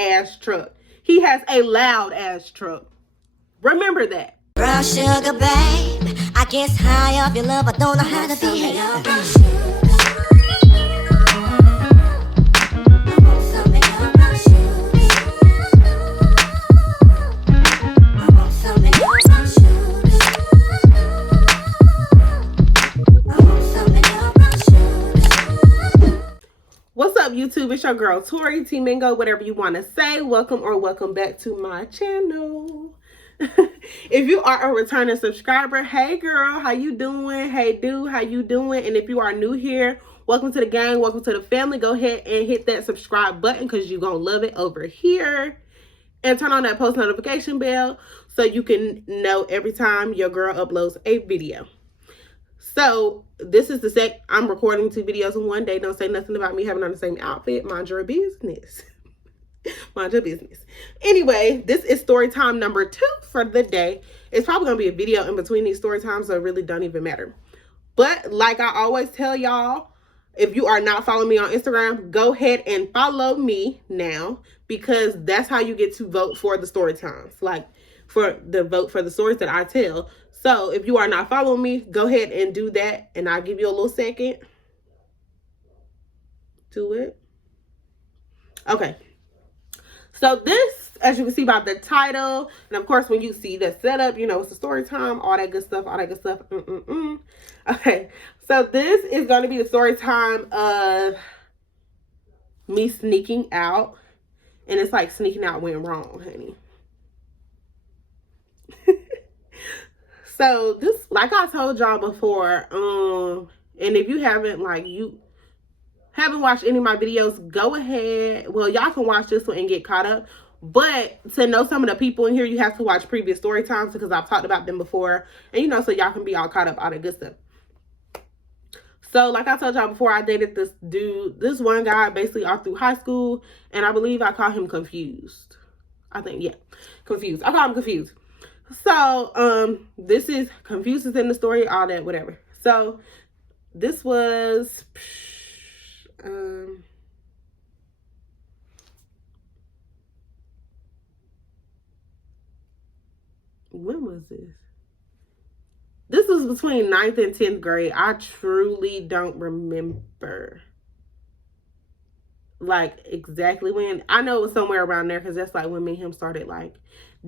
ass truck. He has a loud ass truck. Remember that. Brown sugar, babe. I guess high off your love, I don't know how to behave. What's up, YouTube? It's your girl Tori, T Mingo, whatever you want to say. Welcome or welcome back to my channel. If you are a returning subscriber, hey girl, how you doing? Hey dude, how you doing? And if you are new here, welcome to the gang, welcome to the family. Go ahead and hit that subscribe button because you're gonna love it over here. And turn on that post notification bell so you can know every time your girl uploads a video. So this is the I'm recording 2 videos in one day. Don't say nothing about me having on the same outfit. Mind your business. Mind your business. Anyway, this is story time number 2 for the day. It's probably going to be a video in between these story times, so it really don't even matter. But like I always tell y'all, if you are not following me on Instagram, go ahead and follow me now, because that's how you get to vote for the story times. Like, for the vote for the stories that I tell. So if you are not following me, go ahead and do that. And I'll give you a little second to it. Okay. So this, as you can see by the title, and of course when you see the setup, you know it's a story time, all that good stuff, all that good stuff. Okay. So this is going to be the story time of me sneaking out. And it's like sneaking out went wrong, honey. So this, like I told y'all before, and if you haven't, watched any of my videos, go ahead. Well, y'all can watch this one and get caught up. But to know some of the people in here, you have to watch previous story times because I've talked about them before. And, you know, so y'all can be all caught up, all that good stuff. So, like I told y'all before, I dated this dude, this one guy, basically all through high school. And I believe I call him Confused. I think, yeah, Confused. I call him Confused. So, this is Confused is in the story, all that, whatever. So, this was, when was this? This was between 9th and 10th grade. I truly don't remember, like, exactly when. I know it was somewhere around there because that's like when me and him started, like,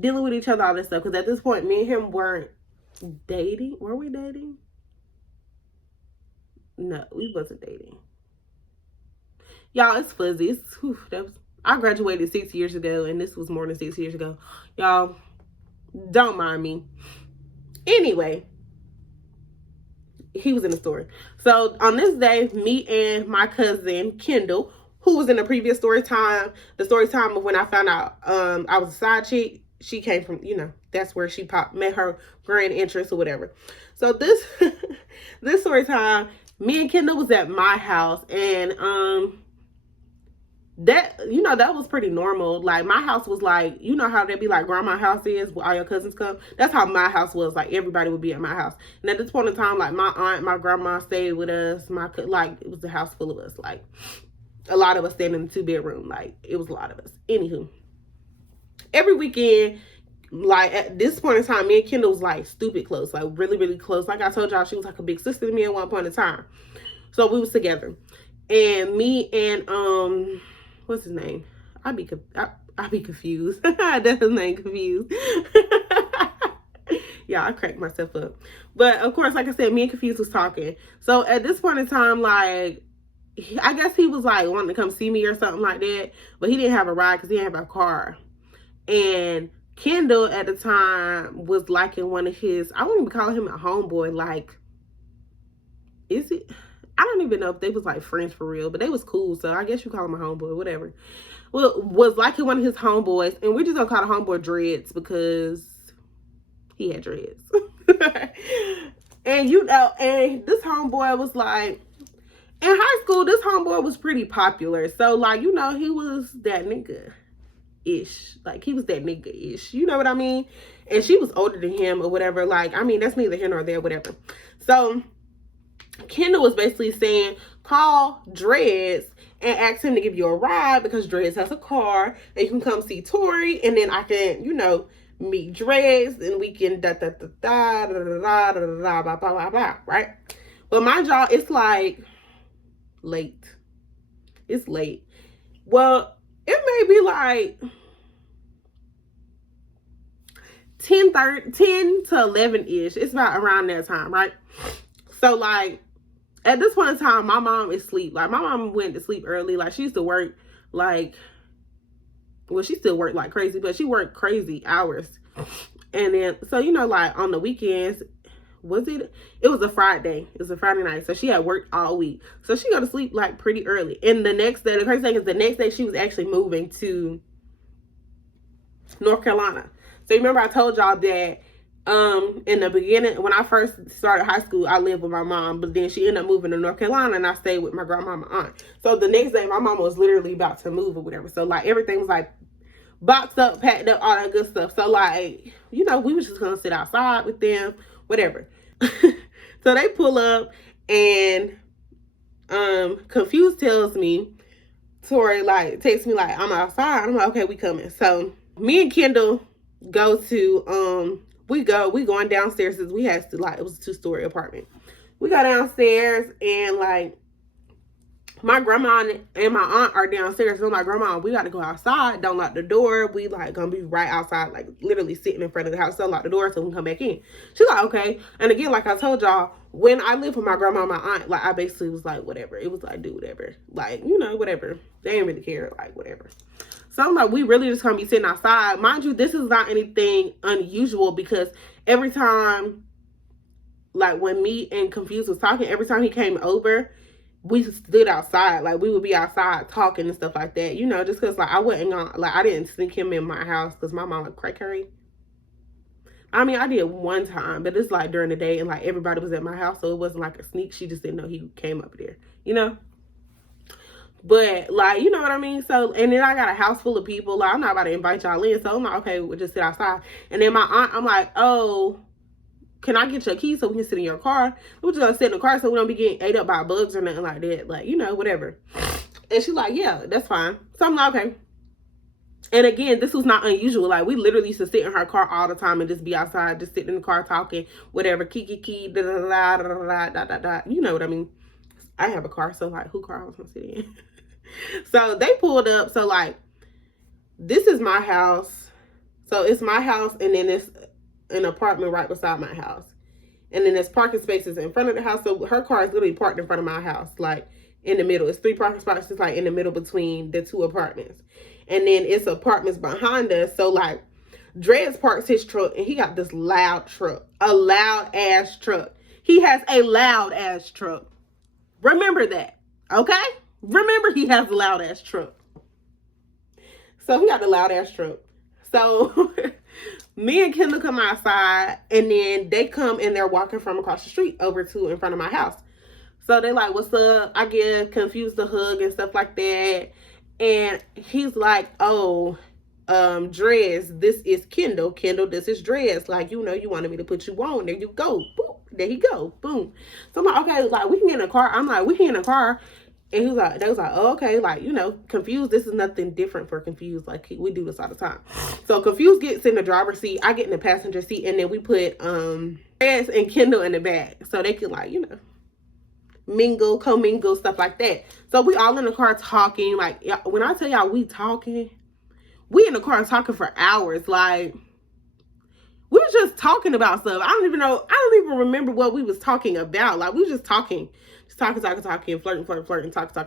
dealing with each other, all this stuff. Because at this point, me and him weren't dating. Were we dating? No, we wasn't dating. Y'all, it's fuzzy. I graduated 6 years ago, and this was more than 6 years ago. Y'all, don't mind me. Anyway, he was in the story. So on this day, me and my cousin Kendall, who was in the previous story time, the story time of when I found out I was a side chick. She came from, you know, that's where she met her grand entrance or whatever. So this this story time, me and Kendall was at my house, and that, you know, that was pretty normal. Like, my house was like, you know how they be like grandma house is where all your cousins come. That's how my house was. Like, everybody would be at my house. And at this point in time, like, my aunt, my grandma stayed with us. Like, it was a house full of us. Like, a lot of us stayed in the 2-bedroom. Like, it was a lot of us. Anywho, every weekend, like, at this point in time, me and Kendall was like stupid close, like really, really close. Like I told y'all, she was like a big sister to me at one point in time. So we was together, and me and what's his name? I be confused. That's his name, Confused. Yeah, I cracked myself up. But of course, like I said, me and Confused was talking. So at this point in time, like, I guess he was like wanting to come see me or something like that, but he didn't have a ride because he didn't have a car. And Kendall at the time was liking one of his, I wouldn't even call him a homeboy. Like, is it? I don't even know if they was like friends for real, but they was cool. So I guess you call him a homeboy, whatever. Well, was liking one of his homeboys, and we're just gonna call the homeboy Dreads because he had dreads. And you know, and this homeboy was like, in high school, this homeboy was pretty popular. So, like, you know, he was that nigga-ish. Like, he was that nigga-ish. You know what I mean? And she was older than him or whatever. Like, I mean, that's neither here nor there, whatever. So, Kendall was basically saying, call Dreads and ask him to give you a ride because Dreads has a car and you can come see Tori and then I can, meet Dreads and we can da da da da da da da da da blah blah blah, right? But mind y'all, it's like late. It's late. Well, it may be like 10 to 11-ish. It's about around that time, right? So like at this point in time, my mom is asleep. Like my mom went to sleep early. Like she used to work like, well, she still worked like crazy, but she worked crazy hours. And then, so, like on the weekends, it was a Friday. It was a Friday night. So she had worked all week. So she go to sleep like pretty early. And the next day, the crazy thing is the next day she was actually moving to North Carolina. So remember I told y'all that in the beginning, when I first started high school, I lived with my mom, but then she ended up moving to North Carolina and I stayed with my grandma and my aunt. So the next day my mom was literally about to move or whatever. So like everything was like boxed up, packed up, all that good stuff. So like, we was just gonna sit outside with them, whatever. So they pull up and Confused tells me, Tori like texts me like, I'm outside. I'm like, okay, we coming. So me and Kendall go to we going downstairs because we had to, like, it was a 2-story apartment. We go downstairs and like my grandma and my aunt are downstairs. So I'm like, Grandma, we got to go outside. Don't lock the door. We like gonna be right outside, like literally sitting in front of the house. Don't lock the door so we can come back in. She's like, okay. And again, like I told y'all, when I lived with my grandma and my aunt, like I basically was like, whatever. It was like, do whatever. Like, whatever. They didn't really care. Like, whatever. So I'm like, we really just gonna be sitting outside. Mind you, this is not anything unusual because every time, like when me and Confused was talking, every time he came over, we stood outside. Like we would be outside talking and stuff like that, just because like I wasn't gonna, like I didn't sneak him in my house because my mom would crack curry. I mean, I did one time, but it's like during the day and like everybody was at my house, so it wasn't like a sneak. She just didn't know he came up there, But like, you know what I mean? So, and then I got a house full of people. Like, I'm not about to invite y'all in. So I'm like, okay, we'll just sit outside. And then my aunt, I'm like, oh, can I get your keys so we can sit in your car? We're just gonna sit in the car so we don't be getting ate up by bugs or nothing like that. Like, whatever. And she's like, yeah, that's fine. So I'm like, okay. And again, this was not unusual. Like, we literally used to sit in her car all the time and just be outside, just sitting in the car talking, whatever, kiki, da da da da da da da da. You know what I mean? I have a car, so like, who car I was gonna sit in? So they pulled up. So like, this is my house. So it's my house, and then it's an apartment right beside my house. And then there's parking spaces in front of the house. So her car is literally parked in front of my house, like in the middle. It's 3 parking spots just like in the middle between the 2 apartments. And then it's apartments behind us. So like Dreads parks his truck and he got this loud truck. A loud ass truck. He has a loud ass truck. Remember that. Okay? Remember he has a loud ass truck. So he got the loud ass truck. So me and Kendall come outside and then they come and they're walking from across the street over to in front of my house. So they like, what's up? I get Confused a hug and stuff like that. And he's like, oh, Dreads, this is Kendall. Kendall, this is Dreads. Like, you wanted me to put you on. There you go. Boom. There you go. Boom. So I'm like, okay, like we can get in a car. I'm like, we can get in a car. And he was like, they was like, oh, okay, like, Confused, this is nothing different for Confused. Like, we do this all the time. So Confused gets in the driver's seat. I get in the passenger seat. And then we put Dreads and Kendall in the back. So they can, like, mingle, commingle, stuff like that. So we all in the car talking. Like, when I tell y'all we talking, we in the car talking for hours. Like, we was just talking about stuff. I don't even remember what we was talking about. Like, we was just talking. Talking, flirting, talking.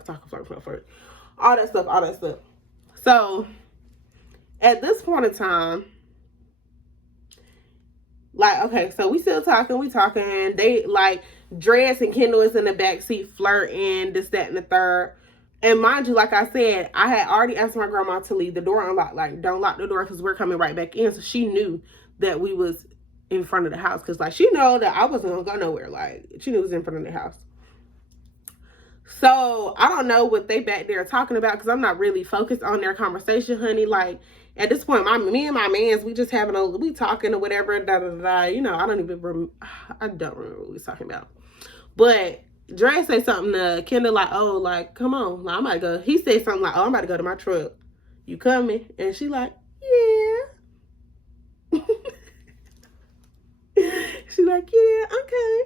All that stuff. So, at this point in time, like, okay, so we still talking, They, like, Dreads and Kendall is in the back seat flirting, this, that, and the third. And mind you, like I said, I had already asked my grandma to leave the door unlocked. Like, don't lock the door because we're coming right back in. So she knew that we was in front of the house. Because, like, she know that I wasn't going to go nowhere. Like, she knew it was in front of the house. So, I don't know what they back there talking about because I'm not really focused on their conversation, honey. Like, at this point, me and my mans, we just we talking or whatever, da da da. I don't remember what we was talking about. But Dre say something to Kendall like, oh, like, come on, like, I'm about to go. He said something like, oh, I'm about to go to my truck. You coming? And she like, yeah. She like, yeah, okay.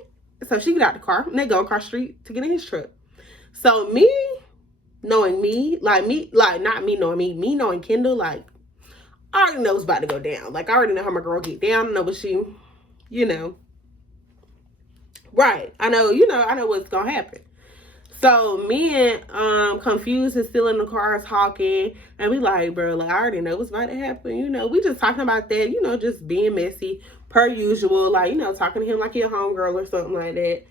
So she get out the car and they go across the street to get in his truck. So me knowing me, like not me knowing me knowing Kendall, like, I already know what's about to go down. Like, I already know how my girl get down. I know what she, you know. Right. I know, I know what's gonna happen. So me and Confused is still in the car talking, and we like, bro, like, I already know what's about to happen. We just talking about that, just being messy per usual, like, talking to him like he a homegirl or something like that.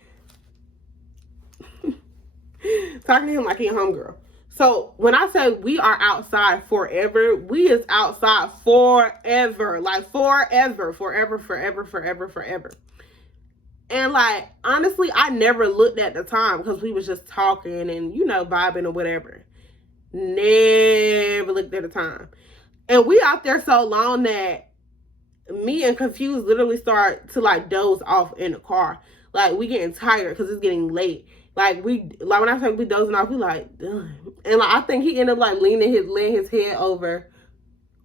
Talking to him like he a homegirl. So when I say we are outside forever, we is outside forever, like forever, forever, forever, forever, forever. And like, honestly, I never looked at the time because we was just talking and, vibing or whatever. Never looked at the time. And we out there so long that me and Confused literally start to like doze off in the car. Like, we getting tired because it's getting late. Like, when I say we dozing off, we like, ugh. And like, I think he ended up like laying his head over,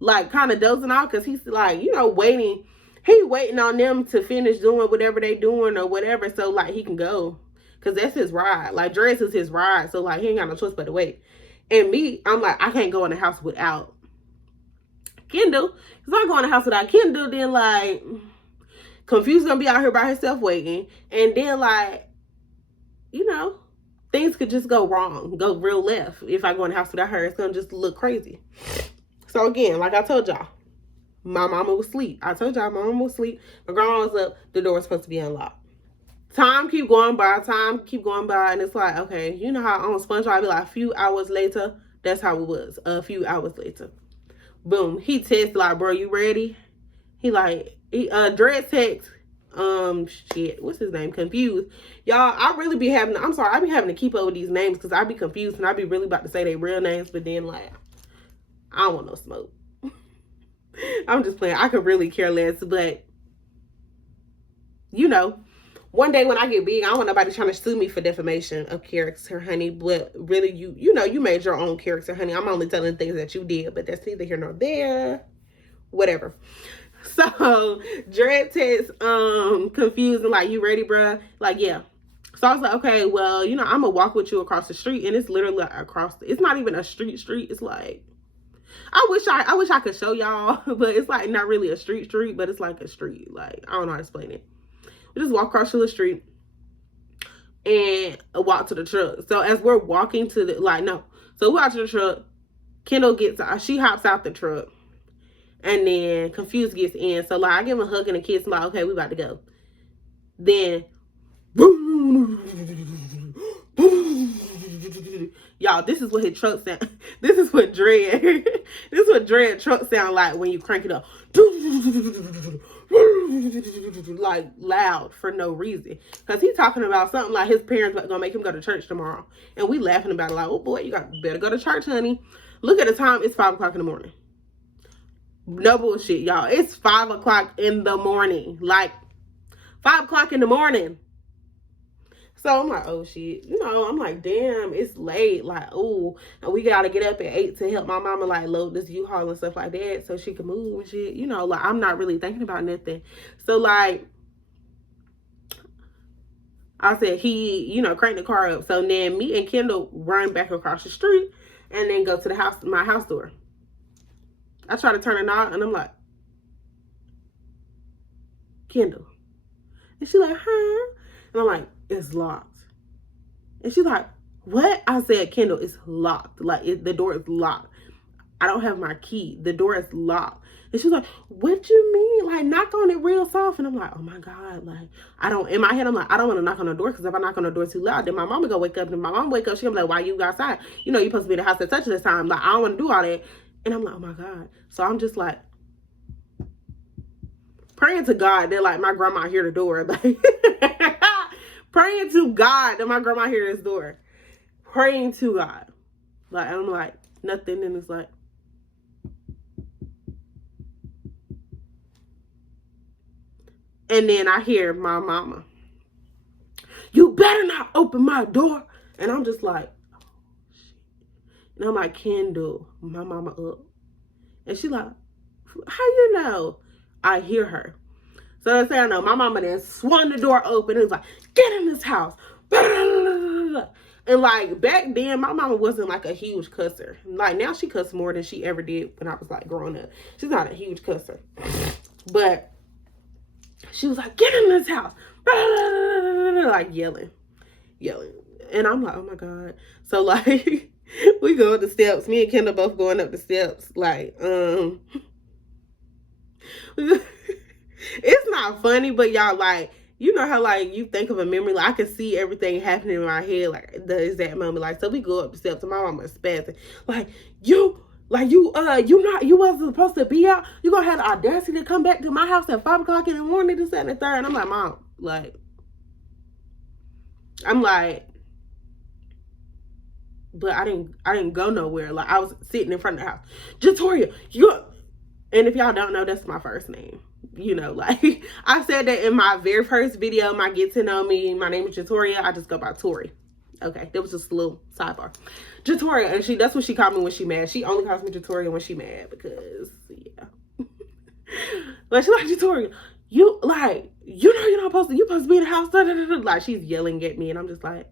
like kind of dozing off because he's like, waiting. He waiting on them to finish doing whatever they doing or whatever, so like he can go, cause that's his ride. Like, Dress is his ride, so like he ain't got no choice but to wait. And me, I'm like, I can't go in the house without Kendall. Cause I go in the house without Kendall, then like Confused gonna be out here by herself waiting, and then like, things could just go wrong, go real left. If I go in the house without her, it's gonna just look crazy. So again, like I told y'all, my mama was asleep. I told y'all my mama was asleep. My grandma was up. The door was supposed to be unlocked. Time keep going by. And it's like, okay, you know how on SpongeBob I be like a few hours later? That's how it was. A few hours later. Boom. He texts like, bro, you ready? He Dread text, what's his name? Confused. Y'all, I really be having, I'm sorry, I be having to keep up with these names because I be confused and I be really about to say their real names, but then like, I don't want no smoke. I'm just playing. I could really care less, but one day when I get big, I don't want nobody trying to sue me for defamation of character, honey. But really, you made your own character, honey. I'm only telling things that you did, but that's neither here nor there. Whatever. So Dread text Confused and like, you ready, bruh? Like, yeah. So I was like, okay, well, I'm gonna walk with you across the street, and it's literally like it's not even a street. It's like, I wish I could show y'all, but it's like not really a street, but it's like a street. Like, I don't know how to explain it. We just walk across the street and walk to the truck. So as we're walking to the, so we walk to the truck, Kendall she hops out the truck, and then Confused gets in. So like, I give him a hug and a kiss, like, okay, we about to go. Then, y'all, this is what his truck sound. This is what Dread truck sound like when you crank it up. Like, loud for no reason. Because he's talking about something like his parents are gonna make him go to church tomorrow. And we laughing about it like, oh boy, you better go to church, honey. Look at the time, it's 5 o'clock in the morning. No bullshit, y'all. It's 5 o'clock in the morning. Like, 5 o'clock in the morning. So I'm like, oh shit, I'm like, damn, it's late. Like, oh, and we gotta get up at 8 to help my mama like load this U-Haul and stuff like that so she can move and shit. Like, I'm not really thinking about nothing. So like, I said he, crank the car up. So then me and Kendall run back across the street and then go to the house, my house door. I try to turn it on and I'm like, Kendall. And she's like, huh? And I'm like, it's locked. And she's like, what? I said, Kendall, it's locked. Like, the door is locked. I don't have my key. The door is locked. And she's like, what you mean? Like, knock on it real soft. And I'm like, oh my God. Like, in my head, I'm like, I don't want to knock on the door because if I knock on the door too loud, then my mama gonna wake up. And my mom wake up, she gonna be like, why you outside? You're supposed to be in the house at such this time. Like, I don't want to do all that. And I'm like, oh my God. So I'm just like, praying to God that like my grandma hear the door. Like, praying to God that my grandma hear this door. Praying to God. Like, I'm like, nothing. And it's like, and then I hear my mama, you better not open my door. And I'm just like, oh, shit. And I'm like, Kendall, my mama up. And she like, how you know? I hear her. So I say, I know, my mama then swung the door open and was like, get in this house. And like back then, my mama wasn't like a huge cusser. Like now she cussed more than she ever did when I was like growing up. She's not a huge cusser. But she was like, get in this house. Like yelling. And I'm like, oh my God. So like we go up the steps. Me and Kendall both going up the steps. Like, it's not funny, but y'all, like, you know how like you think of a memory, like I can see everything happening in my head, like the exact moment. Like, so we go up the steps and my mama is spazzing. You wasn't supposed to be out. You gonna have the audacity to come back to my house at 5 o'clock in the morning, this, that, and the third. And I'm like, Mom, like, but I didn't go nowhere. Like, I was sitting in front of the house. Jatoria, and if y'all don't know, that's my first name. You know, like I said that in my very first video, my Get to Know Me. My name is Jatoria. I just go by Tori. Okay, that was just a little sidebar. Jatoria, and that's what she called me when she mad. She only calls me Jatoria when she mad because, yeah. But she's like, Jatoria, you know you're not supposed to, you supposed to be in the house. Like, she's yelling at me, and I'm just like,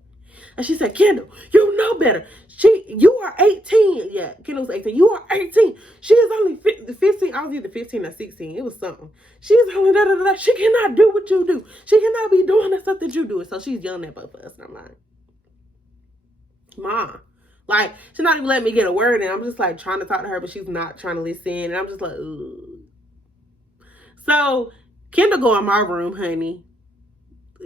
and she said, Kendall, you know better. You are 18. Yeah, Kendall's 18. You are 18. She is only 15. I was either 15 or 16. It was something. She's only da. She cannot do what you do. She cannot be doing the stuff that you do. So she's yelling at both of us. And I'm like, Mom. Like, she's not even letting me get a word in. I'm just like trying to talk to her, but she's not trying to listen. And I'm just like, ugh. So Kendall go in my room, honey.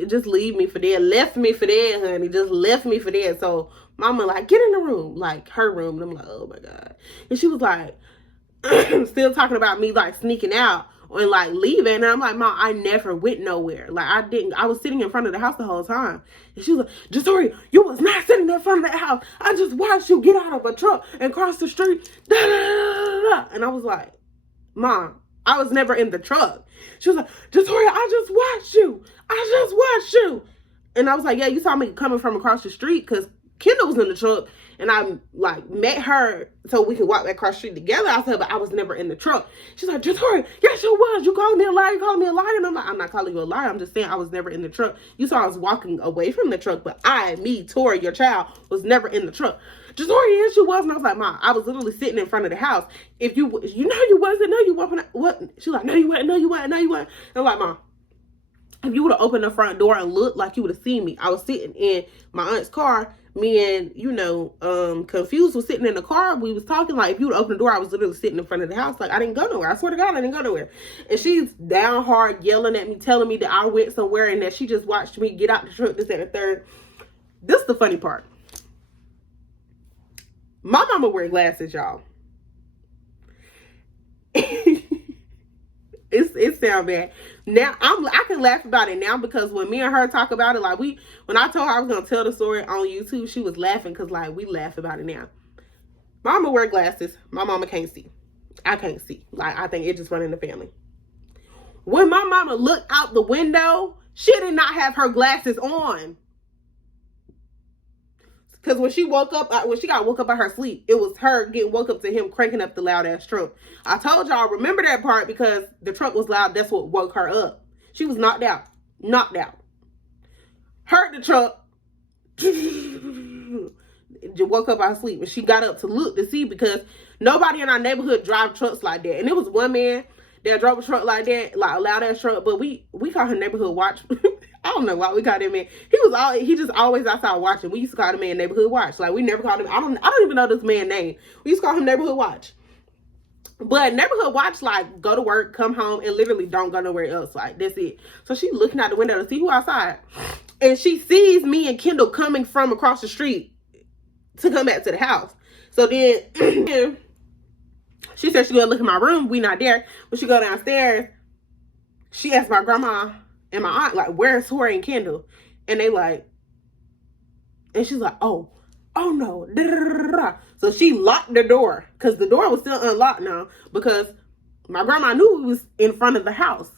Just leave me for dead. Left me for dead, honey. Just left me for dead. So mama like, get in the room, like her room. And I'm like, oh my God. And she was like, still talking about me like sneaking out and like leaving. And I'm like, Mom, I never went nowhere. Like I was sitting in front of the house the whole time. And she was like, Jatoria, you was not sitting in front of that house. I just watched you get out of a truck and cross the street. And I was like, Mom, I was never in the truck. She was like, Jatoria, I just watched you. And I was like, yeah, you saw me coming from across the street because Kendall was in the truck and I like met her so we could walk back across the street together. I said, but I was never in the truck. She's like, Jatoria, yes, you was. You called me a liar. And I'm like, I'm not calling you a liar. I'm just saying I was never in the truck. You saw I was walking away from the truck, but Tori, your child, was never in the truck. Jatoria, yes, you was. And I was like, Mom, I was literally sitting in front of the house. If you know you wasn't, no, you wasn't. What? She's like, no, you wasn't. And I'm like, Mom, if you would have opened the front door and looked, like you would have seen me. I was sitting in my aunt's car. Me and, Confused was sitting in the car. We was talking. Like, if you would open the door, I was literally sitting in front of the house. Like, I didn't go nowhere. I swear to God, I didn't go nowhere. And she's down hard yelling at me, telling me that I went somewhere and that she just watched me get out the truck, this, and the third. This is the funny part. My mama wear glasses, y'all. It sound bad. Now I can laugh about it now because when me and her talk about it, like when I told her I was gonna tell the story on YouTube, she was laughing because like we laugh about it now. Mama wear glasses. My mama can't see. I can't see. Like, I think it just run in the family. When my mama looked out the window, she did not have her glasses on. Because when she got woke up by her sleep, it was her getting woke up to him cranking up the loud ass trunk. I told y'all, remember that part because the trunk was loud. That's what woke her up. She was knocked out. Heard the truck. Woke up out of sleep. And she got up to look to see because nobody in our neighborhood drive trucks like that. And it was one man that drove a truck like that, like a loud ass truck. But we call him Neighborhood Watch. I don't know why we called him man. He just always outside watching. We used to call him man Neighborhood Watch. Like, we never called him. I don't even know this man's name. We used to call him Neighborhood Watch. But Neighborhood Watch, like, go to work, come home, and literally don't go nowhere else. Like, that's it. So she looking out the window to see who outside. And she sees me and Kendall coming from across the street to come back to the house. So then she said she gonna look in my room. We not there. When she go downstairs, she asked my grandma and my aunt, like, where's Tori and Kendall? And they like, and she's like, oh no. So she locked the door because the door was still unlocked now because my grandma knew it was in front of the house.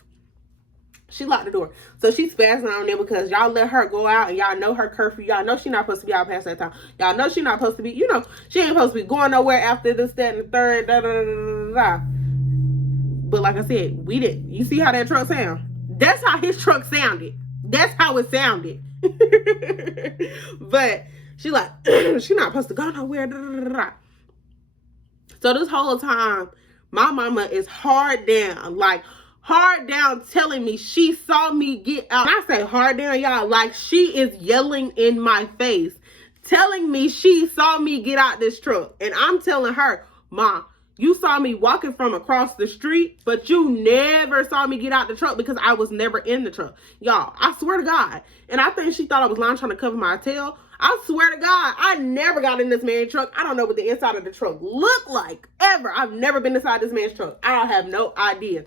She locked the door. So she's spazzing on them because y'all let her go out and y'all know her curfew. Y'all know she not supposed to be out past that time. Y'all know she not supposed to be, she ain't supposed to be going nowhere after this, that, and the third, da, da, da, da, da. But like I said, we didn't. You see how that truck sound? That's how his truck sounded. That's how it sounded. But she like, she not supposed to go nowhere, da, da, da, da. So this whole time, my mama is hard down telling me she saw me get out. When I say hard down, y'all, like she is yelling in my face, telling me she saw me get out this truck. And I'm telling her, Ma, you saw me walking from across the street, but you never saw me get out the truck because I was never in the truck. Y'all, I swear to God. And I think she thought I was lying trying to cover my tail. I swear to God, I never got in this man's truck. I don't know what the inside of the truck looked like, ever. I've never been inside this man's truck. I have no idea.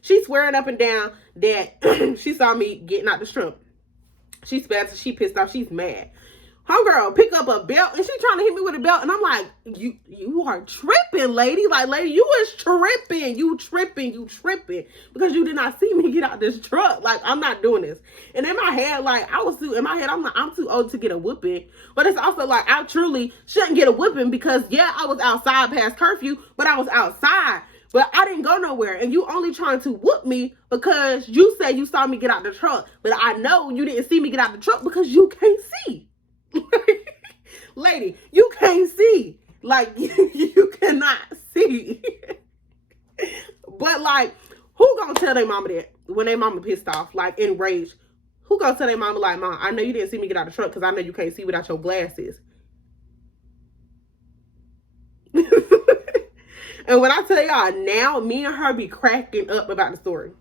She's swearing up and down that she saw me getting out the truck. She's fast, she pissed off, she's mad. Homegirl pick up a belt and she trying to hit me with a belt, and I'm like, you are tripping, lady. Like, lady, you was tripping. You tripping because you did not see me get out this truck. Like, I'm not doing this. And in my head, like, I'm like, I'm too old to get a whooping. But it's also like, I truly shouldn't get a whooping because, yeah, I was outside past curfew, but I was outside. But I didn't go nowhere, and you only trying to whoop me because you said you saw me get out the truck. But I know you didn't see me get out the truck because you can't see. Lady, you can't see. Like, you cannot see. But, like, who gonna tell their mama that when their mama pissed off, like, enraged? Who gonna tell their mama, like, Mom, I know you didn't see me get out the truck because I know you can't see without your glasses. And when I tell y'all now, me and her be cracking up about the story.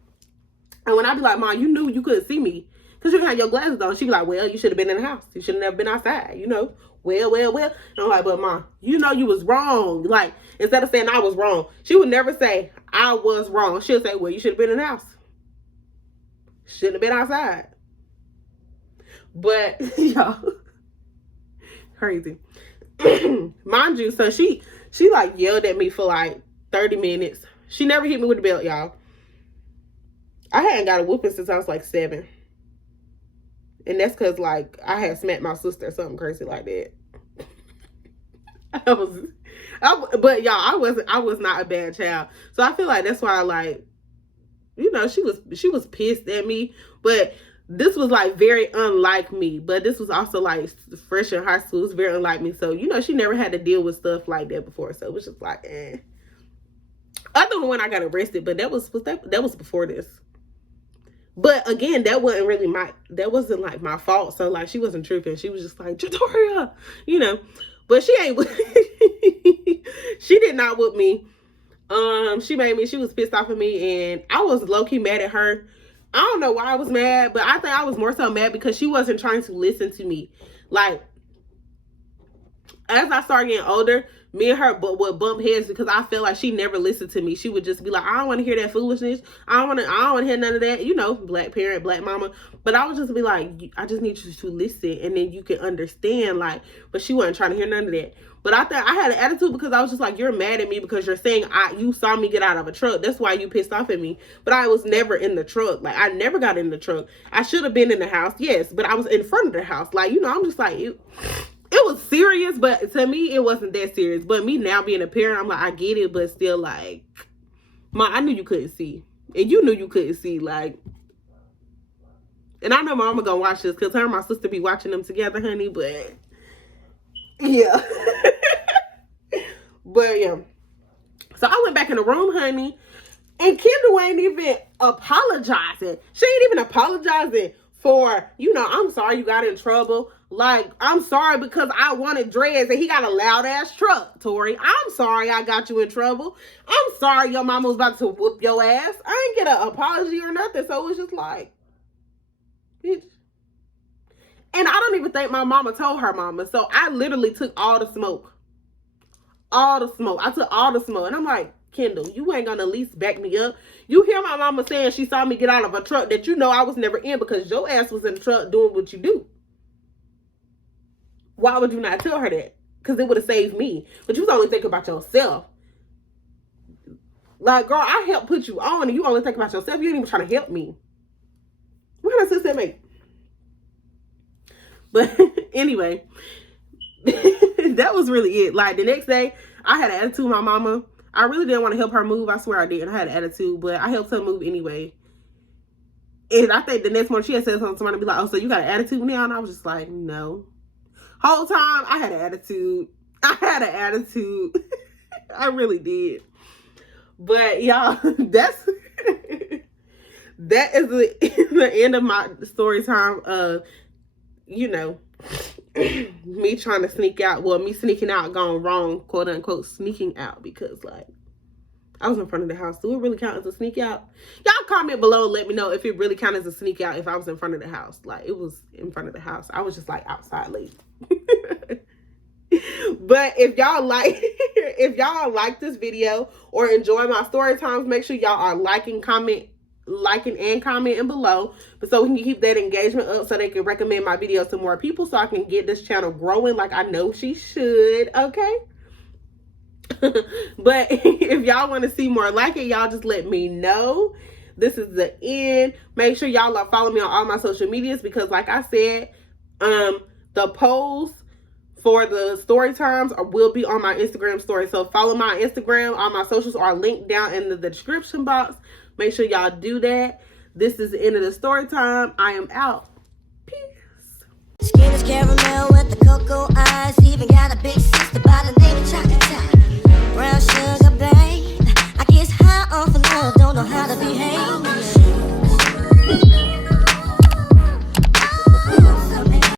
And when I be like, Mom, you knew you couldn't see me because you didn't have your glasses on. She be like, well, you should have been in the house. You should have never been outside, Well. And I'm like, but Mom, you know you was wrong. Like, instead of saying I was wrong, she would never say I was wrong. She'll say, well, you should have been in the house. Shouldn't have been outside. But, y'all, crazy. Mind you, so she like yelled at me for like 30 minutes. She never hit me with the belt, y'all. I hadn't got a whooping since I was like 7. And that's because, like, I had smacked my sister or something crazy like that. But y'all, I was not a bad child. So I feel like that's why, like, she was pissed at me. But this was, like, very unlike me. But this was also, like, fresh in high school. It was very unlike me. So, she never had to deal with stuff like that before. So it was just like, eh. Other than when I got arrested, but that was before this. But again, that wasn't like my fault. So like she wasn't tripping. She was just like, Jatoria, But she ain't she did not whoop me. She was pissed off at me, and I was low-key mad at her. I don't know why I was mad, but I think I was more so mad because she wasn't trying to listen to me. Like, as I started getting older, me and her would bump heads because I felt like she never listened to me. She would just be like, I don't want to hear that foolishness. I don't want to hear none of that. Black parent, black mama. But I would just be like, I just need you to listen, and then you can understand. Like, but she wasn't trying to hear none of that. But I thought I had an attitude because I was just like, you're mad at me because you're saying you saw me get out of a truck. That's why you pissed off at me. But I was never in the truck. Like, I never got in the truck. I should have been in the house, yes, but I was in front of the house. Like, I'm just like, it was serious, but to me, it wasn't that serious. But me now being a parent, I'm like, I get it, but still, like, I knew you couldn't see. And you knew you couldn't see, like. And I know my mama gonna watch this because her and my sister be watching them together, honey, but yeah. But yeah. So I went back in the room, honey, and Kendall ain't even apologizing. She ain't even apologizing for, I'm sorry you got in trouble. Like, I'm sorry because I wanted dreads and he got a loud ass truck, Tori. I'm sorry I got you in trouble. I'm sorry your mama was about to whoop your ass. I ain't get an apology or nothing. So it was just like, bitch. And I don't even think my mama told her mama. So I literally took all the smoke. All the smoke. I took all the smoke. And I'm like, Kendall, you ain't gonna at least back me up. You hear my mama saying she saw me get out of a truck that I was never in because your ass was in the truck doing what you do. Why would you not tell her that? Because it would have saved me. But you was only thinking about yourself. Like, girl, I helped put you on and you only think about yourself. You ain't even trying to help me. my sister mate. But anyway, that was really it. Like the next day, I had an attitude with my mama. I really didn't want to help her move. I swear I did. I had an attitude, but I helped her move anyway. And I think the next morning she had said something to somebody, be like, oh, so you got an attitude now? And I was just like, no. Whole time I had an attitude. I had an attitude. I really did. But y'all, that is the end of my story time of, you know, me trying to sneak out. Well, me sneaking out gone wrong, quote unquote, sneaking out, because like I was in front of the house. Do it really count as a sneak out? Y'all comment below and let me know if it really counted as a sneak out if I was in front of the house. Like it was in front of the house. I was just like outside late. But if y'all like this video or enjoy my story times, make sure y'all are liking and commenting below, but so we can keep that engagement up so they can recommend my videos to more people so I can get this channel growing like I know she should. Okay. But if y'all want to see more like it, y'all just let me know. This is the end. Make sure y'all are following me on all my social medias, because like I said, the polls for the story times will be on my Instagram story. So follow my Instagram. All my socials are linked down in the description box. Make sure y'all do that. This is the end of the story time. I am out. Peace. Skin is caramel with the cocoa eyes. Even got a big sister by the name of Chocolate.